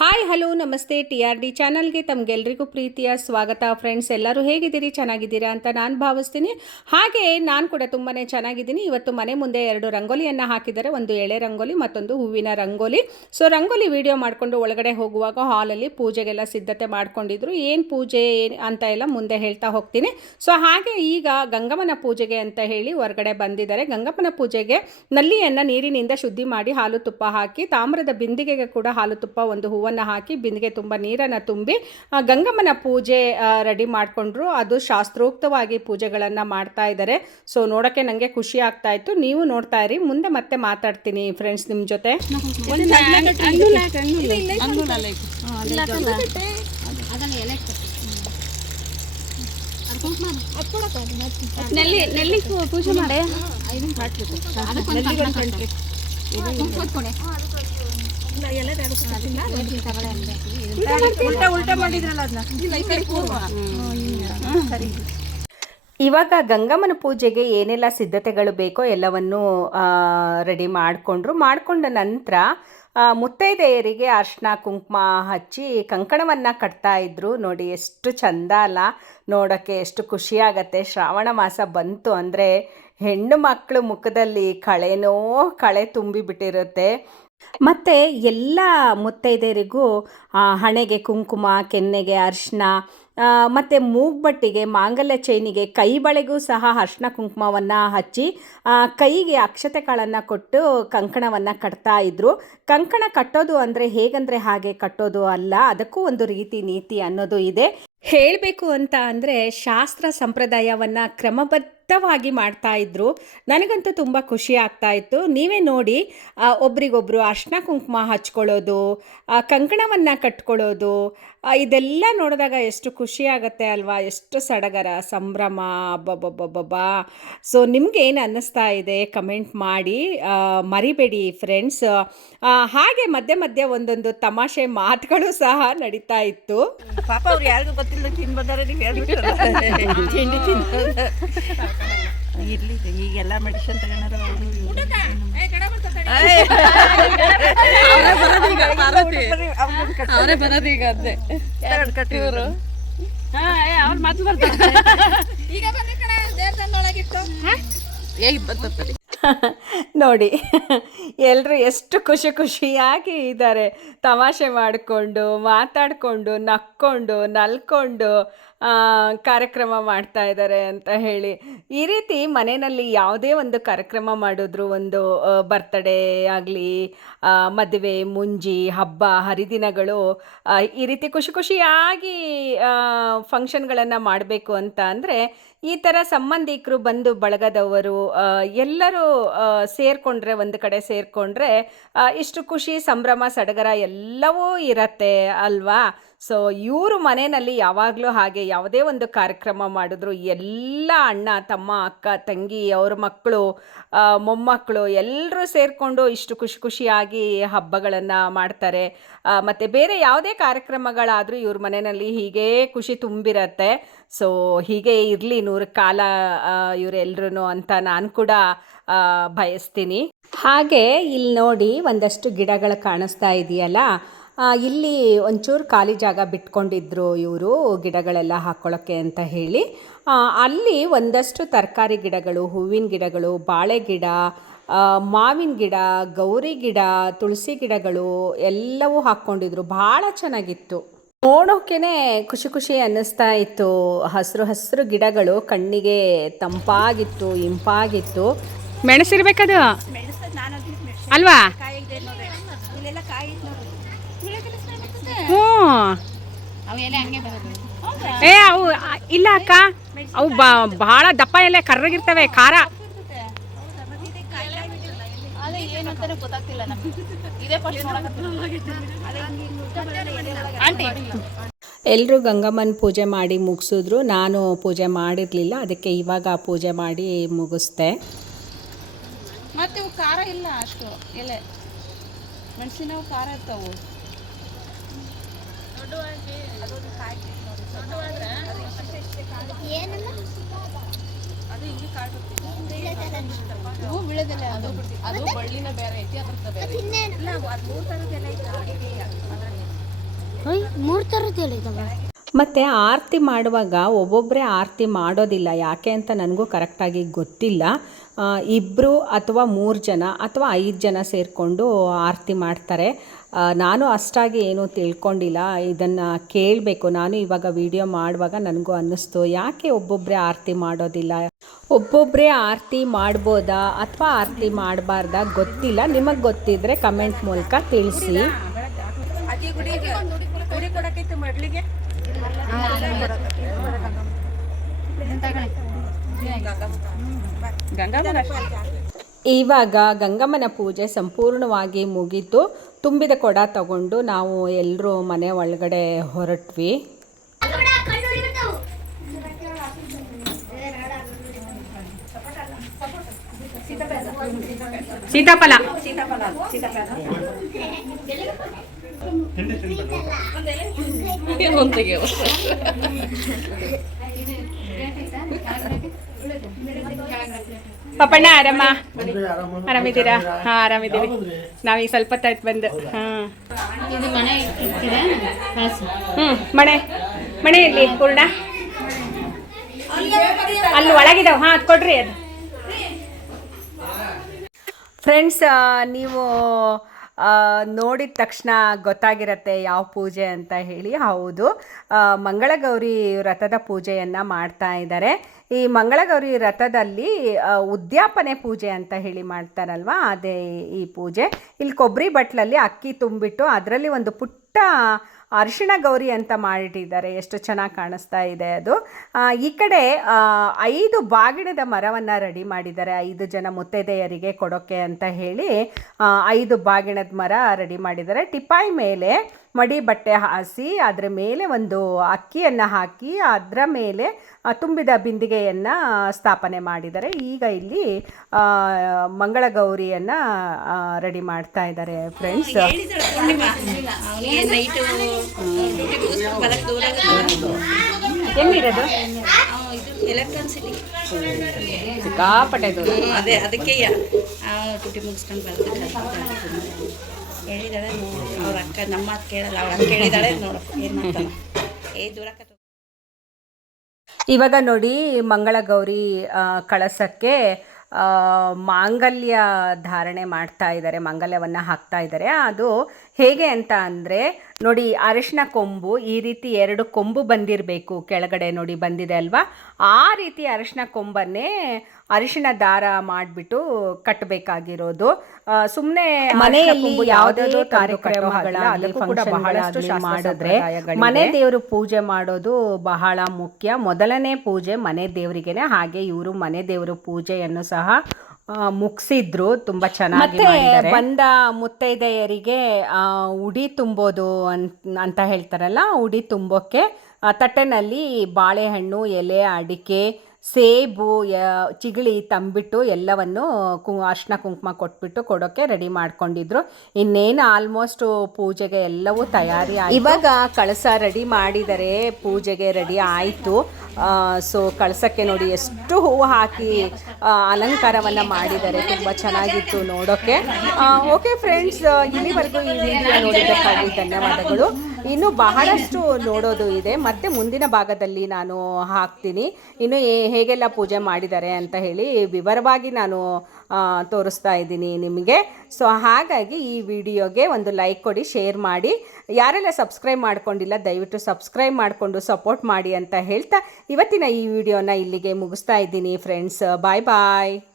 Hi, hello, ನಮಸ್ತೆ. T R D ಚಾನಲ್ಗೆ ತಮಗೆಲ್ರಿಗೂ ಪ್ರೀತಿಯ ಸ್ವಾಗತ. ಫ್ರೆಂಡ್ಸ್, ಎಲ್ಲರೂ ಹೇಗಿದ್ದೀರಿ? ಚೆನ್ನಾಗಿದ್ದೀರಾ ಅಂತ ನಾನು ಭಾವಿಸ್ತೀನಿ. ಹಾಗೆ ನಾನು ಕೂಡ ತುಂಬಾ ಚೆನ್ನಾಗಿದ್ದೀನಿ. ಇವತ್ತು ಮನೆ ಮುಂದೆ ಎರಡು ರಂಗೋಲಿಯನ್ನು ಹಾಕಿದ್ದಾರೆ. ಒಂದು ಎಳೆ ರಂಗೋಲಿ, ಮತ್ತೊಂದು ಹೂವಿನ ರಂಗೋಲಿ. ಸೊ ರಂಗೋಲಿ ವಿಡಿಯೋ ಮಾಡಿಕೊಂಡು ಒಳಗಡೆ ಹೋಗುವಾಗ ಹಾಲಲ್ಲಿ ಪೂಜೆಗೆಲ್ಲ ಸಿದ್ಧತೆ ಮಾಡ್ಕೊಂಡಿದ್ರು. ಏನು ಪೂಜೆ ಅಂತ ಎಲ್ಲ ಮುಂದೆ ಹೇಳ್ತಾ ಹೋಗ್ತೀನಿ. ಸೊ ಹಾಗೆ ಈಗ ಗಂಗಮ್ಮನ ಪೂಜೆಗೆ ಅಂತ ಹೇಳಿ ಹೊರಗಡೆ ಬಂದಿದ್ದಾರೆ. ಗಂಗಮ್ಮನ ಪೂಜೆಗೆ ನಲ್ಲಿಯನ್ನು ನೀರಿನಿಂದ ಶುದ್ಧಿ ಮಾಡಿ ಹಾಲು ತುಪ್ಪ ಹಾಕಿ, ತಾಮ್ರದ ಬಿಂದಿಗೆಗೆ ಕೂಡ ಹಾಲು ತುಪ್ಪ, ಒಂದು ಹೂವನ್ನು ಹಾಕಿ ಬಿಂದಿಗೆ ತುಂಬ ನೀರನ್ನು ತುಂಬಿ ಗಂಗಮ್ಮನ ಪೂಜೆ ರೆಡಿ ಮಾಡಿಕೊಂಡ್ರು. ಅದು ಶಾಸ್ತ್ರೋಕ್ತವಾಗಿ ಪೂಜೆಗಳನ್ನು ಮಾಡ್ತಾ ಇದ್ದಾರೆ ಸೊ ನೋಡೋಕ್ಕೆ ನನಗೆ ಖುಷಿ ಆಗ್ತಾ ಇತ್ತು. ನೀವು ನೋಡ್ತಾ ಇರಿ. ಮುಂದೆ ಮತ್ತೆ ಮಾತಾಡ್ತೀನಿ ಫ್ರೆಂಡ್ಸ್ ನಿಮ್ಮ ಜೊತೆ. ನೆಲ್ಲಿ ನೆಲ್ಲಿ ಪೂಜೆ ಮಾಡಿ. ಇವಾಗ ಗಂಗಮ್ಮನ ಪೂಜೆಗೆ ಏನೆಲ್ಲ ಸಿದ್ಧತೆಗಳು ಬೇಕೋ ಎಲ್ಲವನ್ನೂ ರೆಡಿ ಮಾಡಿಕೊಂಡ್ರು. ಮಾಡಿಕೊಂಡ ನಂತರ ಮುತ್ತೈದೆಯರಿಗೆ ಅರ್ಶಿನ ಕುಂಕುಮ ಹಚ್ಚಿ ಕಂಕಣವನ್ನು ಕಟ್ತಾ ಇದ್ರು. ನೋಡಿ, ಎಷ್ಟು ಚಂದ ಅಲ್ಲ. ನೋಡೋಕ್ಕೆ ಎಷ್ಟು ಖುಷಿಯಾಗತ್ತೆ. ಶ್ರಾವಣ ಮಾಸ ಬಂತು ಅಂದರೆ ಹೆಣ್ಣು ಮಕ್ಕಳು ಮುಖದಲ್ಲಿ ಕಳೆನೋ ಕಳೆ ತುಂಬಿಬಿಟ್ಟಿರುತ್ತೆ ಮತ್ತು ಎಲ್ಲ ಮುತ್ತೈದೆಯರಿಗೂ ಹಣೆಗೆ ಕುಂಕುಮ, ಕೆನ್ನೆಗೆ ಅರಿಶಿನ ಮತ್ತು ಮೂಗ್ಬಟ್ಟಿಗೆ, ಮಾಂಗಲ್ಯ ಚೈನಿಗೆ ಕೈ ಬಳೆಗೂ ಸಹ ಅರ್ಶಿನ ಕುಂಕುಮವನ್ನು ಹಚ್ಚಿ ಕೈಗೆ ಅಕ್ಷತೆಗಳನ್ನು ಕೊಟ್ಟು ಕಂಕಣವನ್ನು ಕಟ್ತಾ ಇದ್ದರು ಕಂಕಣ ಕಟ್ಟೋದು ಅಂದರೆ ಹೇಗಂದರೆ ಹಾಗೆ ಕಟ್ಟೋದು ಅಲ್ಲ, ಅದಕ್ಕೂ ಒಂದು ರೀತಿ ನೀತಿ ಅನ್ನೋದು ಇದೆ. ಹೇಳಬೇಕು ಅಂತ ಅಂದರೆ ಶಾಸ್ತ್ರ ಸಂಪ್ರದಾಯವನ್ನು ಕ್ರಮಬದ್ಧವಾಗಿ ಮಾಡ್ತಾ ಇದ್ರು. ನನಗಂತೂ ತುಂಬ ಖುಷಿ ಆಗ್ತಾ ಇತ್ತು. ನೀವೇ ನೋಡಿ ಒಬ್ರಿಗೊಬ್ರು ಅರ್ಶಿನ ಕುಂಕುಮ ಹಚ್ಕೊಳ್ಳೋದು ಕಂಕಣವನ್ನು ಕಟ್ಕೊಳ್ಳೋದು ಇದೆಲ್ಲ ನೋಡಿದಾಗ ಎಷ್ಟು ಖುಷಿ ಆಗುತ್ತೆ ಅಲ್ವಾ? ಎಷ್ಟು ಸಡಗರ ಸಂಭ್ರಮ ಅಬ್ಬಬ್ಬಬ್ಬಬ್ಬಾ ಸೊ ನಿಮ್ಗೆ ಏನು ಅನ್ನಿಸ್ತಾ ಇದೆ? ಕಮೆಂಟ್ ಮಾಡಿ. ಮರಿಬೇಡಿ ಫ್ರೆಂಡ್ಸ್ ಹಾಗೆ ಮಧ್ಯೆ ಮಧ್ಯೆ ಒಂದೊಂದು ತಮಾಷೆ ಮಾತುಗಳು ಸಹ ನಡೀತಾ ಇತ್ತು. ಪಾಪ ಅವ್ರು ಯಾರಿಗೂ ಗೊತ್ತಿಲ್ಲ ತಿನ್ಬಂದಾರೆ ನೀವು ಹೇಳ್ಬಿಟ್ಟು ತಿಂಡಿ ಇರ್ಲಿ ಈಗೆಲ್ಲ ಮೆಡಿಸಿನ್ ತಗೊಂಡಾರ ಅವರೇ ಬರೋದು ಈಗ ಅಂದೆ ಇವರು. ದೇವಸ್ಥಾನದೊಳಗಿತ್ತು ಮಾತು ಬರ್ತಾರೆ. ಏ ಬರ್ತದೆ ನೋಡಿ ಎಲ್ಲರೂ ಎಷ್ಟು ಖುಷಿ ಖುಷಿಯಾಗಿ ಇದ್ದಾರೆ. ತಮಾಷೆ ಮಾಡಿಕೊಂಡು, ಮಾತಾಡಿಕೊಂಡು, ನಕ್ಕೊಂಡು, ನಲ್ಕೊಂಡು ಕಾರ್ಯಕ್ರಮ ಮಾಡ್ತಾ ಇದ್ದಾರೆ ಅಂತ ಹೇಳಿ. ಈ ರೀತಿ ಮನೆಯಲ್ಲಿ ಯಾವುದೇ ಒಂದು ಕಾರ್ಯಕ್ರಮ ಮಾಡಿದ್ರು, ಒಂದು ಬರ್ತಡೇ ಆಗಲಿ ಮದುವೆ, ಮುಂಜಿ, ಹಬ್ಬ, ಹರಿದಿನಗಳು ಈ ರೀತಿ ಖುಷಿ ಖುಷಿಯಾಗಿ ಫಂಕ್ಷನ್ಗಳನ್ನು ಮಾಡಬೇಕು ಅಂತ ಅಂದರೆ ಈ ಥರ ಸಂಬಂಧಿಕರು ಬಂದು ಬಳಗದವರು ಎಲ್ಲರೂ ಸೇರಿಕೊಂಡ್ರೆ, ಒಂದು ಕಡೆ ಸೇರಿಕೊಂಡ್ರೆ ಇಷ್ಟು ಖುಷಿ, ಸಂಭ್ರಮ, ಸಡಗರ ಎಲ್ಲವೂ ಇರತ್ತೆ ಅಲ್ವಾ? ಸೊ ಇವರು ಮನೆಯಲ್ಲಿ ಯಾವಾಗಲೂ ಹಾಗೆ ಯಾವುದೇ ಒಂದು ಕಾರ್ಯಕ್ರಮ ಮಾಡಿದ್ರು, ಎಲ್ಲ ಅಣ್ಣ, ತಮ್ಮ, ಅಕ್ಕ, ತಂಗಿ, ಅವ್ರ ಮಕ್ಕಳು ಮೊಮ್ಮಕ್ಕಳು ಎಲ್ಲರೂ ಸೇರಿಕೊಂಡು ಇಷ್ಟು ಖುಷಿ ಖುಷಿಯಾಗಿ ಹಬ್ಬಗಳನ್ನು ಮಾಡ್ತಾರೆ. ಮತ್ತು ಬೇರೆ ಯಾವುದೇ ಕಾರ್ಯಕ್ರಮಗಳಾದರೂ ಇವ್ರ ಮನೆಯಲ್ಲಿ ಹೀಗೆ ಖುಷಿ ತುಂಬಿರತ್ತೆ. ಸೊ ಹೀಗೆ ಇರಲಿ ನೂರು ಕಾಲ ಇವರೆಲ್ಲರೂ ಅಂತ ನಾನು ಕೂಡ ಬಯಸ್ತೀನಿ. ಹಾಗೆ ಇಲ್ಲಿ ನೋಡಿ ಒಂದಷ್ಟು ಗಿಡಗಳು ಕಾಣಿಸ್ತಾ ಇದೆಯಲ್ಲ ಇಲ್ಲಿ ಒಂಚೂರು ಖಾಲಿ ಜಾಗ ಬಿಟ್ಕೊಂಡಿದ್ರು ಇವರು ಗಿಡಗಳೆಲ್ಲ ಹಾಕ್ಕೊಳ್ಳೋಕ್ಕೆ ಅಂತ ಹೇಳಿ. ಅಲ್ಲಿ ಒಂದಷ್ಟು ತರಕಾರಿ ಗಿಡಗಳು ಹೂವಿನ ಗಿಡಗಳು ಬಾಳೆ ಗಿಡ ಮಾವಿನ ಗಿಡ ಗೌರಿ ಗಿಡ ತುಳಸಿ ಗಿಡಗಳು ಎಲ್ಲವೂ ಹಾಕ್ಕೊಂಡಿದ್ರು. ಭಾಳ ಚೆನ್ನಾಗಿತ್ತು. ನೋಡೋಕೆ ಖುಷಿ ಖುಷಿ ಅನ್ನಿಸ್ತಾ ಇತ್ತು. ಹಸಿರು ಹಸಿರು ಗಿಡಗಳು ಕಣ್ಣಿಗೆ ತಂಪಾಗಿತ್ತು ಇಂಪಾಗಿತ್ತು. ಮೆಣಸಿರ್ಬೇಕದು? ಅಲ್ವಾ? ಹ್ಞೂ. ಅವೆಲ್ಲ ಹಂಗೆ ಬರೋದು ಏ ಅವು ಇಲ್ಲ ಅಕ್ಕ. ಅವು ಬಹಳ ದಪ್ಪ ಎಲ್ಲ ಕರ್ರಗಿರ್ತವೆ ಖಾರ. ಅದೇ ಏನು ಅಂತಾನೆ ಗೊತ್ತಾಗ್ತಿಲ್ಲ ನಮ್ಗೆ ಇದೇ ಫಸ್ಟ್ ಆಂಟಿ ಎಲ್ಲರೂ ಗಂಗಮ್ಮನ ಪೂಜೆ ಮಾಡಿ ಮುಗಿಸಿದ್ರು. ನಾನು ಪೂಜೆ ಮಾಡಿರಲಿಲ್ಲ. ಅದಕ್ಕೆ ಇವಾಗ ಪೂಜೆ ಮಾಡಿ ಮುಗಿಸ್ದೆ. ಮತ್ತೆ ಖಾರ ಇಲ್ಲ ಅಷ್ಟು ಎಲೆ. ಮೆಣಸಿನವು ಖಾರ ಇರ್ತಾವು. ಮತ್ತು ಆರತಿ ಮಾಡುವಾಗ ಒಬ್ಬೊಬ್ಬರೇ ಆರತಿ ಮಾಡೋದಿಲ್ಲ. ಯಾಕೆ ಅಂತ ನನಗೂ ಕರೆಕ್ಟಾಗಿ ಗೊತ್ತಿಲ್ಲ. ಇಬ್ಬರು ಅಥವಾ ಮೂರು ಜನ ಅಥವಾ ಐದು ಜನ ಸೇರಿಕೊಂಡು ಆರತಿ ಮಾಡ್ತಾರೆ. ನಾನು ಅಷ್ಟಾಗಿ ಏನೂ ತಿಳ್ಕೊಂಡಿಲ್ಲ. ಇದನ್ನು ಕೇಳಬೇಕು. ನಾನು ಇವಾಗ ವಿಡಿಯೋ ಮಾಡುವಾಗ ನನಗೂ ಅನ್ನಿಸ್ತು, ಯಾಕೆ ಒಬ್ಬೊಬ್ಬರೇ ಆರತಿ ಮಾಡೋದಿಲ್ಲ? ಒಬ್ಬೊಬ್ಬರೇ ಆರತಿ ಮಾಡ್ಬೋದಾ ಅಥವಾ ಆರತಿ ಮಾಡಬಾರ್ದಾ? ಗೊತ್ತಿಲ್ಲ. ನಿಮಗೆ ಗೊತ್ತಿದ್ದರೆ ಕಮೆಂಟ್ ಮೂಲಕ ತಿಳಿಸಿ. ಗಂಗಾ ಇವಾಗ ಗಂಗಮ್ಮನ ಪೂಜೆ ಸಂಪೂರ್ಣವಾಗಿ ಮುಗಿದು ತುಂಬಿದ ಕೊಡ ತಗೊಂಡು ನಾವು ಎಲ್ಲರೂ ಮನೆ ಒಳಗಡೆ ಹೊರಟ್ವಿ. ಸೀತಾಫಲ. ಪಪ್ಪಣ್ಣ ಆರಾಮ? ಆರಾಮಿದ್ದೀರಾ? ಹಾ ಆರಾಮಿದ್ದೀವಿ. ನಾವೀಗ ಸ್ವಲ್ಪ ತಾಯ್ತು ಬಂದು. ಹ್ಮ್ ಮಣೆ. ಮಣೆ ಇಲ್ಲಿ ಪೂರ್ಣ. ಅಲ್ಲಿ ಒಳಗಿದಾವೆ. ಹಾಂ ಕೊಡ್ರಿ ಅದು. ಫ್ರೆಂಡ್ಸ್ ನೀವು ನೋಡಿದ ತಕ್ಷಣ ಗೊತ್ತಾಗಿರತ್ತೆ ಯಾವ ಪೂಜೆ ಅಂತ ಹೇಳಿ. ಹೌದು. ಮಂಗಳಗೌರಿ ವ್ರತದ ಪೂಜೆಯನ್ನು ಮಾಡ್ತಾ ಇದ್ದಾರೆ ಈ ಮಂಗಳಗೌರಿ ವ್ರತದಲ್ಲಿ ಉದ್ಯಾಪನೆ ಪೂಜೆ ಅಂತ ಹೇಳಿ ಮಾಡ್ತಾರಲ್ವ, ಅದೇ ಈ ಪೂಜೆ. ಇಲ್ಲಿ ಕೊಬ್ಬರಿ ಬಟ್ಲಲ್ಲಿ ಅಕ್ಕಿ ತುಂಬಿಟ್ಟು ಅದರಲ್ಲಿ ಒಂದು ಪುಟ್ಟ ಅರಿಶಿಣ ಗೌರಿ ಅಂತ ಮಾಡಿಟ್ಟಿದ್ದಾರೆ. ಎಷ್ಟು ಚೆನ್ನಾಗಿ ಕಾಣಿಸ್ತಾ ಇದೆ ಅದು. ಈ ಕಡೆ ಐದು ಬಾಗಿಣದ ಮರವನ್ನು ರೆಡಿ ಮಾಡಿದ್ದಾರೆ. ಐದು ಜನ ಮುತ್ತೈದೆಯರಿಗೆ ಕೊಡೋಕ್ಕೆ ಅಂತ ಹೇಳಿ ಐದು ಬಾಗಿಣದ ಮರ ರೆಡಿ ಮಾಡಿದ್ದಾರೆ. ಟಿಪಾಯಿ ಮೇಲೆ ಮಡಿ ಬಟ್ಟೆ ಹಾಸಿ ಅದರ ಮೇಲೆ ಒಂದು ಅಕ್ಕಿಯನ್ನು ಹಾಕಿ ಅದರ ಮೇಲೆ ತುಂಬಿದ ಬಿಂದಿಗೆಯನ್ನು ಸ್ಥಾಪನೆ ಮಾಡಿದ್ದಾರೆ ಈಗ ಇಲ್ಲಿ ಮಂಗಳ ಗೌರಿಯನ್ನು ರೆಡಿ ಮಾಡ್ತಾ ಇದ್ದಾರೆ ಫ್ರೆಂಡ್ಸ್ ಎಲ್ಲಿರೋದು ಎಲೆಕ್ಟ್ರಾನ್ ಸಿಟಿ ಸಿಕ್ಕಾಪಟ್ಟೆ ಅದೇ ಅದಕ್ಕೆ ಡ್ಯೂಟಿ ಮುಗಿಸ್ಕೊಂಡು ಬರ್ತಿದ್ದಾಳೆ ಹೇಳಿದಾಳೆ ಅವ್ರ ಅಕ್ಕ ನಮ್ಮ ಮಾತು ಕೇಳಲ್ಲ ಅವ್ರ ಅಕ್ಕ ಹೇಳಿದಾಳೆ ನೋಡಪ್ಪ ಏನು ಮಾಡ್ತಾನೆ ಏ ದೂರಕ್ಕೆ ಇವಾಗ ನೋಡಿ ಮಂಗಳ ಗೌರಿ ಕಳಸಕ್ಕೆ ಮಾಂಗಲ್ಯ ಧಾರಣೆ ಮಾಡ್ತಾ ಇದ್ದಾರೆ, ಮಾಂಗಲ್ಯವನ್ನು ಹಾಕ್ತಾ ಇದ್ದಾರೆ. ಅದು ಹೇಗೆ ಅಂತ ಅಂದರೆ, ನೋಡಿ ಅರಿಶಿನ ಕೊಂಬು ಈ ರೀತಿ ಎರಡು ಕೊಂಬು ಬಂದಿರಬೇಕು, ಕೆಳಗಡೆ ನೋಡಿ ಬಂದಿದೆ ಅಲ್ವಾ? ಆ ರೀತಿ ಅರಿಶಿನ ಕೊಂಬನ್ನೇ ಅರಿಶಿನ ದಾರ ಮಾಡಿಬಿಟ್ಟು ಕಟ್ಟಬೇಕಾಗಿರೋದು ಸುಮ್ಮನೆ ಮನೆಯಲ್ಲಿ ಯಾವುದೇ ಕಾರ್ಯಕ್ರಮಗಳ ಮಾಡಿದ್ರೆ ಮನೆ ದೇವರು ಪೂಜೆ ಮಾಡೋದು ಬಹಳ ಮುಖ್ಯ. ಮೊದಲನೇ ಪೂಜೆ ಮನೆ ದೇವರಿಗೆನೆ. ಹಾಗೆ ಇವರು ಮನೆ ದೇವರು ಪೂಜೆಯನ್ನು ಸಹ ಮುಗಿಸಿದ್ರು. ತುಂಬಾ ಚೆನ್ನಾಗಿ. ಬಂದ ಮುತ್ತೈದೆಯರಿಗೆ ಆ, ಉಡಿ ತುಂಬೋದು ಅಂತ ಅಂತ ಹೇಳ್ತಾರಲ್ಲ ಉಡಿ ತುಂಬೋಕೆ ತಟ್ಟೆನಲ್ಲಿ ಬಾಳೆಹಣ್ಣು ಎಲೆ ಅಡಿಕೆ ಸೇಬು ಚಿಗಳಿ, ತಂಬಿಟ್ಟು ಎಲ್ಲವನ್ನು ಕು ಅರ್ಶಿನ ಕುಂಕುಮ ಕೊಟ್ಬಿಟ್ಟು ಕೊಡೋಕ್ಕೆ ರೆಡಿ ಮಾಡ್ಕೊಂಡಿದ್ರು. ಇನ್ನೇನು ಆಲ್ಮೋಸ್ಟ್ ಪೂಜೆಗೆ ಎಲ್ಲವೂ ತಯಾರಿ. ಇವಾಗ ಕಳಸ ರೆಡಿ ಮಾಡಿದರೆ ಪೂಜೆಗೆ ರೆಡಿ ಆಯಿತು. ಸೊ ಕಳಸಕ್ಕೆ ನೋಡಿ ಎಷ್ಟು ಹೂವು ಹಾಕಿ ಅಲಂಕಾರವನ್ನು ಮಾಡಿದ್ದಾರೆ ತುಂಬ ಚೆನ್ನಾಗಿತ್ತು ನೋಡೋಕ್ಕೆ ಓಕೆ ಫ್ರೆಂಡ್ಸ್ ಇಲ್ಲಿವರೆಗೂ ಈ ವಿಡಿಯೋ ನೋಡಿದ್ದಕ್ಕಾಗಿ ಧನ್ಯವಾದಗಳು. ಇನ್ನು ಬಹಳಷ್ಟು ನೋಡೋದು ಇದೆ. ಮತ್ತೆ ಮುಂದಿನ ಭಾಗದಲ್ಲಿ ನಾನು ಹಾಕ್ತೀನಿ. ಇನ್ನು ಹೇಗೆಲ್ಲ ಪೂಜೆ ಮಾಡಿದ್ದಾರೆ ಅಂತ ಹೇಳಿ ವಿವರವಾಗಿ ನಾನು ತೋರಿಸ್ತಾ ಇದ್ದೀನಿ ನಿಮಗೆ. ಸೊ ಹಾಗಾಗಿ ಈ ವಿಡಿಯೋಗೆ ಒಂದು ಲೈಕ್ ಕೊಡಿ ಶೇರ್ ಮಾಡಿ. ಯಾರೆಲ್ಲ ಸಬ್ಸ್ಕ್ರೈಬ್ ಮಾಡ್ಕೊಂಡಿಲ್ಲ, ದಯವಿಟ್ಟು ಸಬ್ಸ್ಕ್ರೈಬ್ ಮಾಡಿಕೊಂಡು ಸಪೋರ್ಟ್ ಮಾಡಿ ಅಂತ ಹೇಳ್ತಾ ಇವತ್ತಿನ ಈ ವಿಡಿಯೋನ ಇಲ್ಲಿಗೆ ಮುಗಿಸ್ತಾ ಇದ್ದೀನಿ ಫ್ರೆಂಡ್ಸ್ ಬಾಯ್ ಬಾಯ್